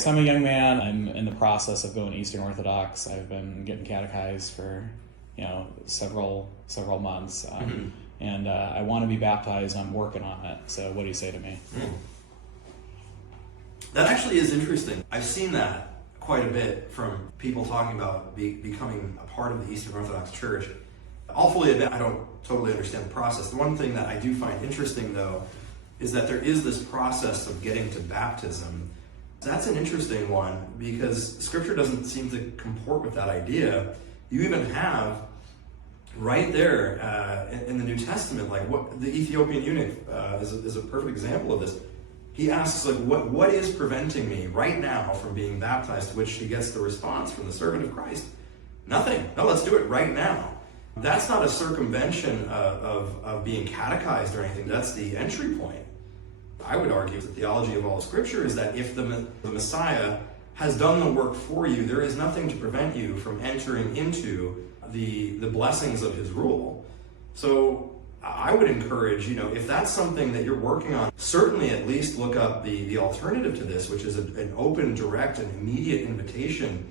So I'm a young man. I'm in the process of going Eastern Orthodox. I've been getting catechized for, several months, and I want to be baptized. I'm working on it. So what do you say to me? That actually is interesting. I've seen that quite a bit from people talking about becoming a part of the Eastern Orthodox Church. I'll fully admit I don't totally understand the process. The one thing that I do find interesting, though, is that there is this process of getting to baptism. That's an interesting one because Scripture doesn't seem to comport with that idea. You even have right there in the New Testament, like what the Ethiopian eunuch is a perfect example of this. He asks, like, what is preventing me right now from being baptized? To which he gets the response from the servant of Christ: nothing. No, let's do it right now. That's not a circumvention of being catechized or anything. That's the entry point. I would argue the theology of all Scripture is that if the Messiah has done the work for you, there is nothing to prevent you from entering into the blessings of his rule. So I would encourage, if that's something that you're working on, certainly at least look up the alternative to this, which is an open, direct, and immediate invitation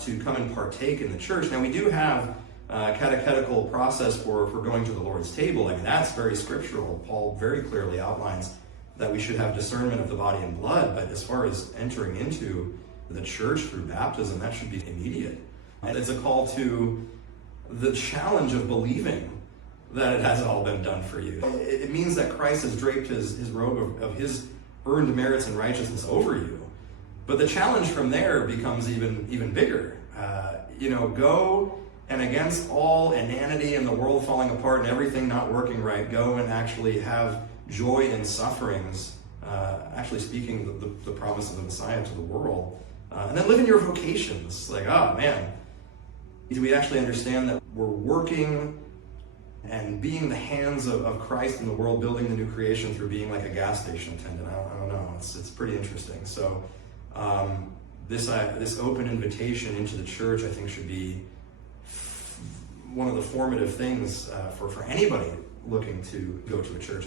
to come and partake in the church. Now, we do have a catechetical process for going to the Lord's table. I mean, that's very scriptural. Paul very clearly outlines that we should have discernment of the body and blood, but as far as entering into the church through baptism, that should be immediate. And it's a call to the challenge of believing that it has all been done for you. It means that Christ has draped his robe of his earned merits and righteousness over you. But the challenge from there becomes even bigger. Go and against all inanity and the world falling apart and everything not working right, go and actually have joy in sufferings, actually speaking the promise of the Messiah to the world. And then live in your vocations. Like, do we actually understand that we're working and being the hands of Christ in the world, building the new creation through being like a gas station attendant? I don't know. It's pretty interesting. So this open invitation into the church, I think, should be one of the formative things for anybody looking to go to a church.